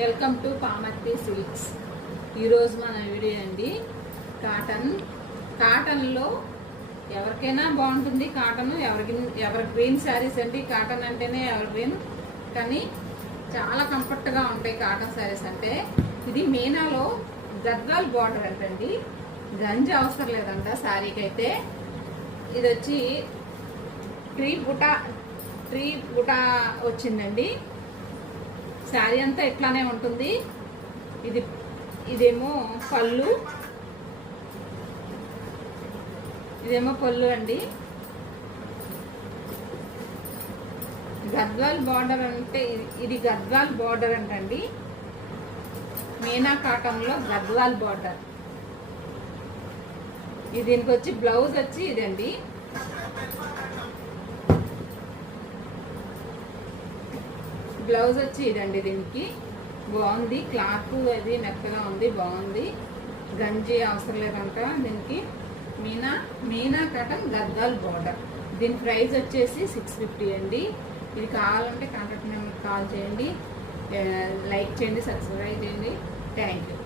Welcome to Pamarthi silks. ఈరోజు మన video అండి కాటన్లో ఎవరికైనా బాగుంటుంది. కాటన్ ఎవరి గ్రీన్ శారీస్ అండి. కాటన్ అంటేనే ఎవరి గ్రీన్, కానీ చాలా కంఫర్ట్గా ఉంటాయి కాటన్ శారీస్ అంటే. ఇది మీనాలో గద్వాల్ బార్డర్ అంటండి, గంజి అవసరం లేదంట శారీకి అయితే. ఇది వచ్చి ట్రీ బుటా వచ్చిందండి. శారీ అంతా ఇట్లానే ఉంటుంది. ఇదేమో పళ్ళు అండి. గద్వాల్ బార్డర్ అంటే ఇది గద్వాల్ బార్డర్ అంటండి. మీనా కాటన్లో గద్వాల్ బార్డర్. దీనికి వచ్చి బ్లౌజ్ వచ్చి ఇదండి. బ్లౌజ్ వచ్చి ఇదండి. దీనికి బాగుంది, క్లాత్ అది మెత్తగా ఉంది, బాగుంది. గంజి అవసరం లేదంట దీనికి. Meena cotton Gadwal border. దీని ప్రైస్ వచ్చేసి 650 అండి. ఇది కావాలంటే కాంటాక్ట్ నెంబర్ కాల్ చేయండి, లైక్ చేయండి, సబ్స్క్రైబ్ చేయండి. Thank you.